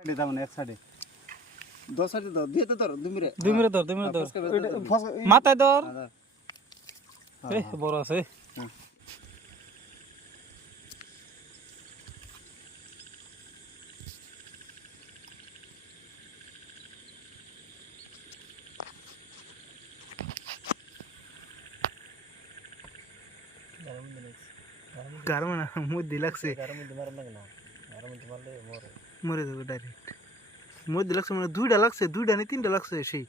সাইডে না এক সাইডে। দশ সাইডে ধর দিয়ে তো ধর দুমিরে দুই মিনিট ধর দুই মিনিট ধর। ফসকা ধর। এই- মাথায় হ্যাঁ, মরে যাবে ডাইরেক্ট মধ্যে লাগছে মানে দুইটা লাগছে দুইটা নেই তিনটা লাগছে সেই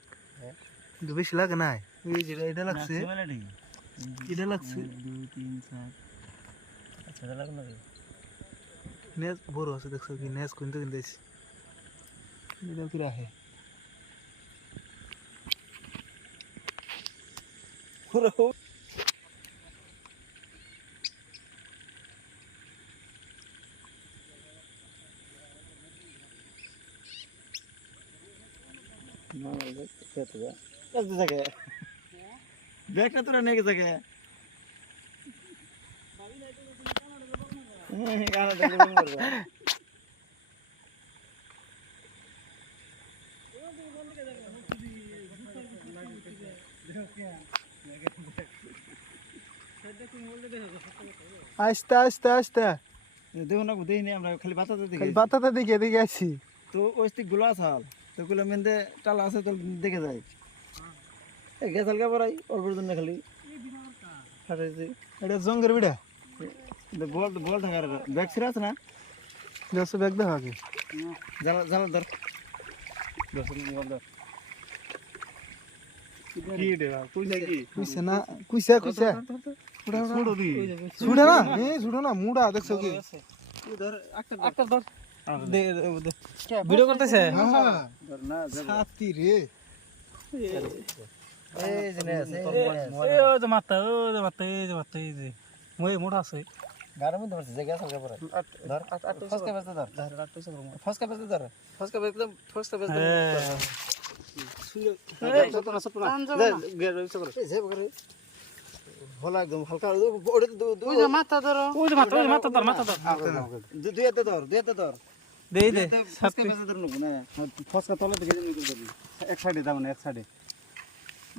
কিন্তু বেশি লাগে নাই এই যেটা এটা লাগছে এটা লাগছে নেজ বড় আছে দেখছো কি নেজ কিন্তু কিন্তু এটা কি রাখে ব্যাগটা তোরা নিয়ে গেছে কে আস্তে আস্তে আস্তে দেখুন না দেখি নি আমরা খালি বাতাতে দেখি খালি বাতাতে দিকে দিকে আছি তো ওই স্টিক গুলো আসাল তো গুলো মেন্দে টালা আছে তো দেখে যায় এই গেছাল কা পরাই অল্পের জন্য খালি ফাটাইছি এটা জঙ্গের বিড়া বল বল থাকার ব্যাগ ছিঁড়া আছে না দেখছো ব্যাগ দেখা কি জ্বালা জ্বালা ধর দশ বল ধর কি রে তুই নাকি কুইছে না কুইছে কুইছে ছোড়ো দি ছুড়ে না এ ছুড়ে না মুড়া দেখছো কি ধর একটা একটা ধর ভিডিও করতেছে ধর রে মোটা আছে গাড়ির মধ্যে বসে জায়গা আছে পরে ধর ফসকা বেচতে ধর ফসকা বেচতে ধর ফসকা ফসকা হ্যাঁ মাথা ধরো মাথা ধর মাথা ধর দুই হাতে ধর দুই হাতে ধর দে দে ফসকা বেচতে ধর না? ফসকা তলে থেকে যাবি করে যাবি। এক সাইডে যাব না এক সাইডে।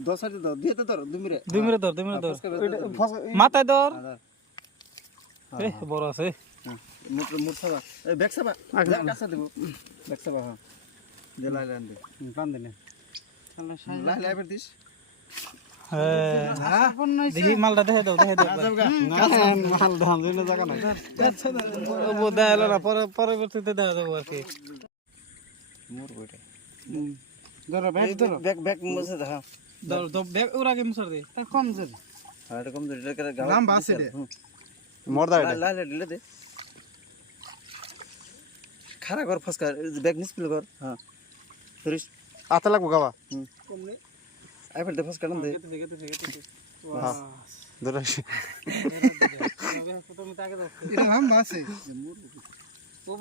দশ হাতে ধর দুই হাতে ধর দুই মিরে দুই মিনিট ধর। দুই মিনিট ধর বেচতে ধর মাথায় ধর। ধর। বড় আছে। মুট মুট সাবা। এই ব্যাগ সাবা। কাছে দেব। ব্যাগ সাবা হ্যাঁ। দে লাই লাই দে হুম, টান লাই লাই দিস। হ্যাঁ দেখি মালটা দেখে দাও দেখে দাও। মাল ধান জায়গা নাই। ও দেখাল না পরবর্তীতে দেখা যাব আর কি। মোর বইটা ধরো ব্যাগ ধরো। ব্যাগ ব্যাগ মুছে দে হ্যাঁ ধর ধর ব্যাগ ওর আগে মুসার দে কম জোর আর কম এটা করে লম্বা আছে মর্দা লাই লাই লাই দিলে দে। খারা কর ফসকা। ব্যাগ নিস্পিল কর। হ্যাঁ। ধরিস। আতে লাগবো গাওয়া। আই ফেলতে ফসকা নাম দে তাকে দাও এটা হাম বাসে ও